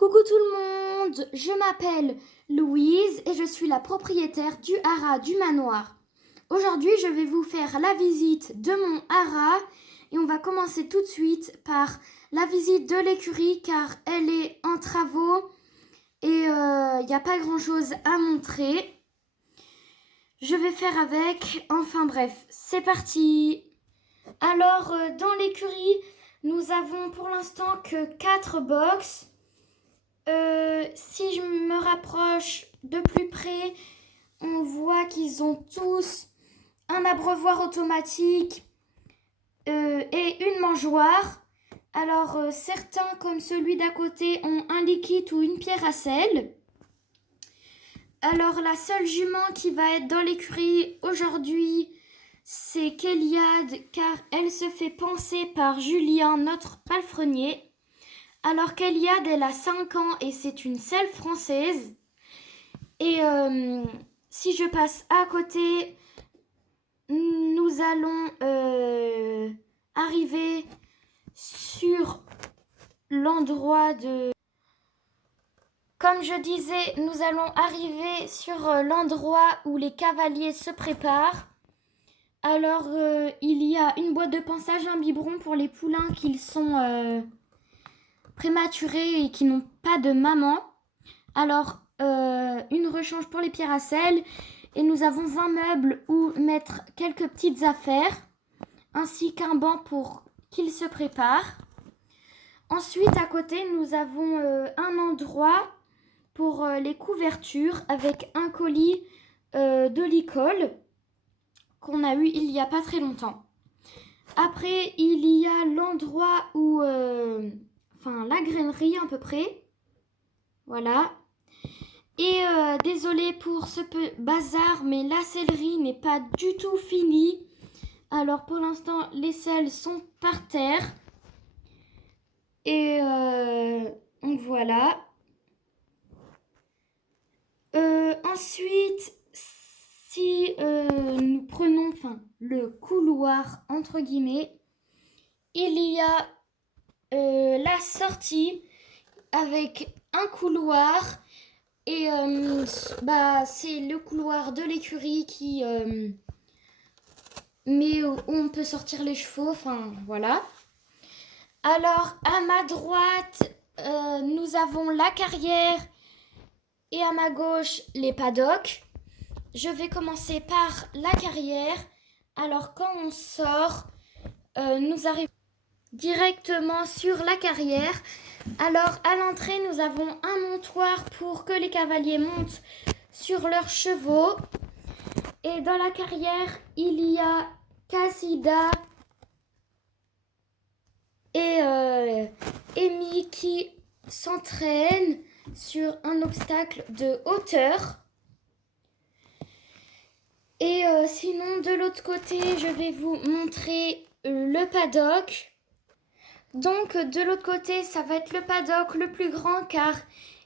Coucou tout le monde, je m'appelle Louise et je suis la propriétaire du haras du manoir. Aujourd'hui, je vais vous faire la visite de mon haras et on va commencer tout de suite par la visite de l'écurie car elle est en travaux et il n'y a pas grand chose à montrer. Je vais faire avec, enfin bref, c'est parti. Alors, dans l'écurie, nous avons pour l'instant que 4 box. Si je me rapproche de plus près, on voit qu'ils ont tous un abreuvoir automatique et une mangeoire. Alors, certains, comme celui d'à côté, ont un liquide ou une pierre à sel. Alors, la seule jument qui va être dans l'écurie aujourd'hui, c'est Kéliade, car elle se fait panser par Julien, notre palefrenier. Alors Kéliade, elle a 5 ans et c'est une selle française. Et si je passe à côté, nous allons arriver sur l'endroit de... Comme je disais, nous allons arriver sur l'endroit où les cavaliers se préparent. Alors, il y a une boîte de pansage, un biberon pour les poulains qui sont prématurés et qui n'ont pas de maman. Alors, une rechange pour les pierres à sel. Et nous avons un meuble où mettre quelques petites affaires, ainsi qu'un banc pour qu'ils se préparent. Ensuite, à côté, nous avons un endroit pour les couvertures avec un colis de licol qu'on a eu il n'y a pas très longtemps. Après, il y a l'endroit où... la grainerie à peu près. Voilà. Et désolée pour ce peu bazar, mais la sellerie n'est pas du tout finie. Alors pour l'instant, les selles sont par terre. Et donc voilà. Ensuite, si nous prenons le couloir, entre guillemets, il y a la sortie avec un couloir. Et c'est le couloir de l'écurie qui... mais où on peut sortir les chevaux, voilà. Alors, à ma droite, nous avons la carrière et à ma gauche, les paddocks. Je vais commencer par la carrière. Alors, quand on sort, nous arrivons directement sur la carrière. Alors, à l'entrée, nous avons un montoir pour que les cavaliers montent sur leurs chevaux. Et dans la carrière, il y a Cassida et Amy qui s'entraînent sur un obstacle de hauteur. Et sinon, de l'autre côté, je vais vous montrer le paddock. Donc, de l'autre côté, ça va être le paddock le plus grand car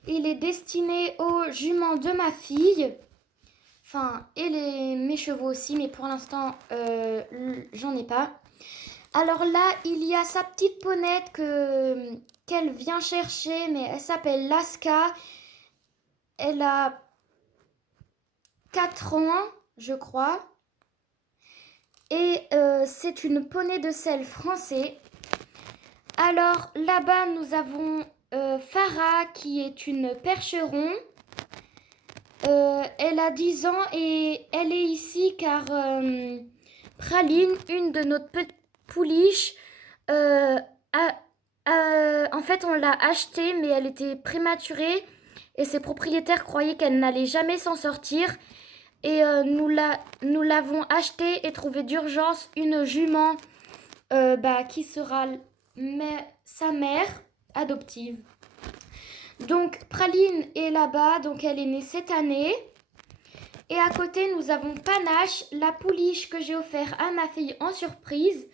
il est destiné aux juments de ma fille. Et mes chevaux aussi, mais pour l'instant, j'en ai pas. Alors là, il y a sa petite ponette qu'elle vient chercher, mais elle s'appelle Laska. Elle a 4 ans, je crois. Et c'est une poney de sel français. Alors là-bas, nous avons Farah qui est une percheron. Elle a 10 ans et elle est ici car Praline, une de notre petites pouliches, en fait on l'a achetée mais elle était prématurée et ses propriétaires croyaient qu'elle n'allait jamais s'en sortir. Et nous l'avons achetée et trouvé d'urgence une jument qui sera sa mère adoptive. Donc Praline est là-bas, donc elle est née cette année. Et à côté, nous avons Panache, la pouliche que j'ai offert à ma fille en surprise.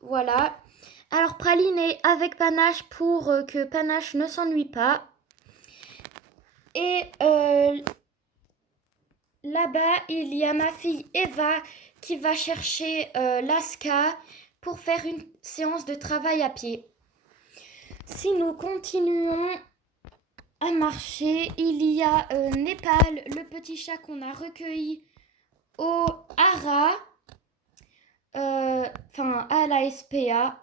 Voilà. Alors Praline est avec Panache pour que Panache ne s'ennuie pas. Et là-bas, il y a ma fille Eva qui va chercher Laska pour faire une séance de travail à pied. Si nous continuons, à marcher. Il y a Népal, le petit chat qu'on a recueilli au Hara, à la SPA.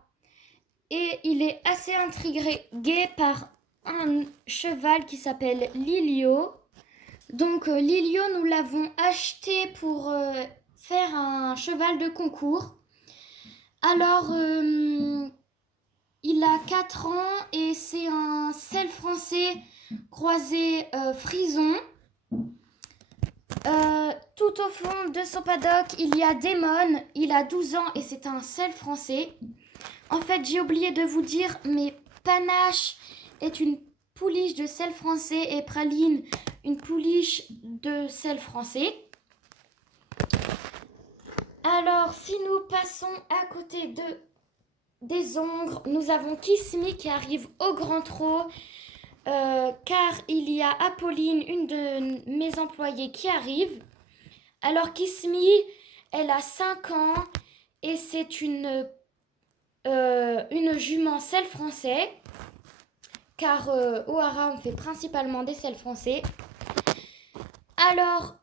Et il est assez intrigué par un cheval qui s'appelle Lilio. Donc Lilio, nous l'avons acheté pour faire un cheval de concours. Alors, il a 4 ans et c'est un selle français croisé frison. Tout au fond de son paddock, il y a Damon. Il a 12 ans et c'est un selle français. En fait, j'ai oublié de vous dire, mais Panache est une pouliche de selle français et Praline, une pouliche de selle français. Alors, si nous passons à côté des ongres, nous avons Kismi qui arrive au grand trot, car il y a Apolline, une de mes employées, qui arrive. Alors, Kismi, elle a 5 ans et c'est une jument selle français, car au Hara, on fait principalement des selles français. Alors,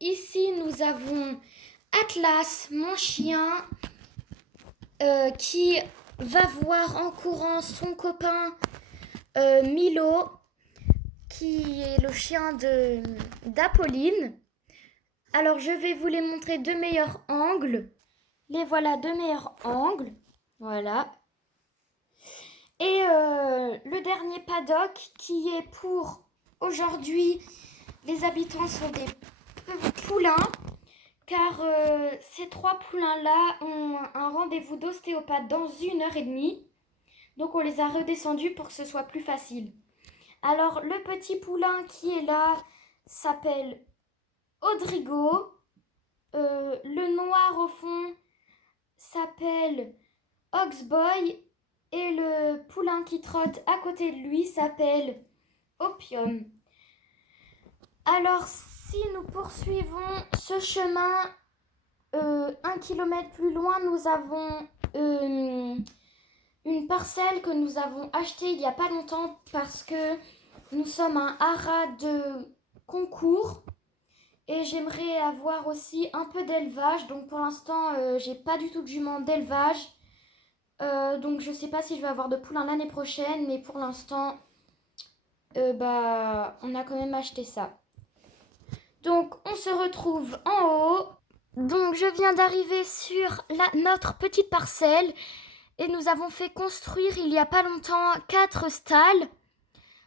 ici, nous avons Atlas, mon chien, qui va voir en courant son copain Milo, qui est le chien d'Apolline. Alors, je vais vous les montrer de meilleurs angles. Les voilà de meilleurs angles. Voilà. Et le dernier paddock qui est pour aujourd'hui, les habitants sont des poulains, car ces 3 poulains-là ont un rendez-vous d'ostéopathe dans 1h30. Donc on les a redescendus pour que ce soit plus facile. Alors le petit poulain qui est là s'appelle Audrigo. Le noir au fond s'appelle Oxboy. Et le poulain qui trotte à côté de lui s'appelle Opium. Alors, si nous poursuivons ce chemin 1 kilomètre plus loin, nous avons une parcelle que nous avons achetée il n'y a pas longtemps parce que nous sommes un haras de concours et j'aimerais avoir aussi un peu d'élevage. Donc pour l'instant, j'ai pas du tout de jument d'élevage. Donc je sais pas si je vais avoir de poulains l'année prochaine, mais pour l'instant, on a quand même acheté ça. Donc on se retrouve en haut. Donc je viens d'arriver sur notre petite parcelle et nous avons fait construire il y a pas longtemps 4 stalles.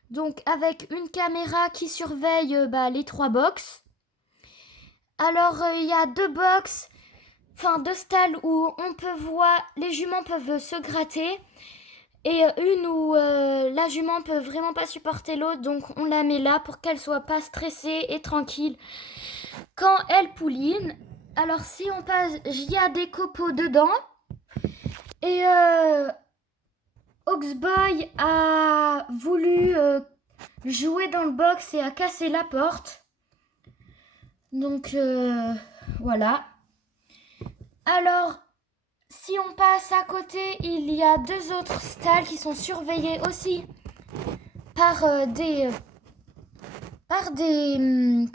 Donc avec une caméra qui surveille les 3 box. Alors il y a 2 box. 2 stalles où on peut voir, les juments peuvent se gratter et une où la jument peut vraiment pas supporter l'eau, donc on la met là pour qu'elle soit pas stressée et tranquille quand elle pouline. Alors si on passe, il y a des copeaux dedans et Oxboy a voulu jouer dans le box et a cassé la porte. Donc voilà. Alors, si on passe à côté, il y a 2 autres stalles qui sont surveillées aussi par par des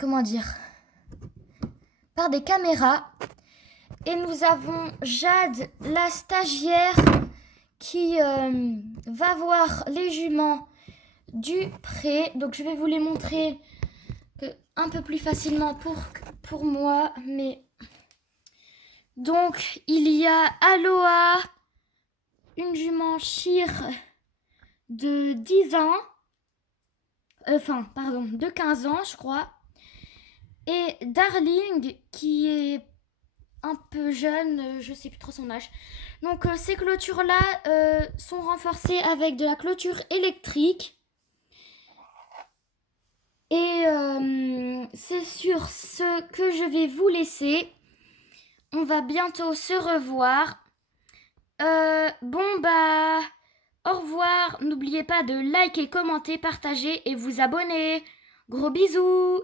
caméras. Et nous avons Jade, la stagiaire, qui va voir les juments du pré. Donc je vais vous les montrer un peu plus facilement pour moi, mais... Donc, il y a Aloha, une jument Shire de 10 ans, de 15 ans, je crois, et Darling, qui est un peu jeune, je sais plus trop son âge. Donc, ces clôtures-là sont renforcées avec de la clôture électrique. Et c'est sur ce que je vais vous laisser. On va bientôt se revoir. Au revoir. N'oubliez pas de liker, commenter, partager et vous abonner. Gros bisous.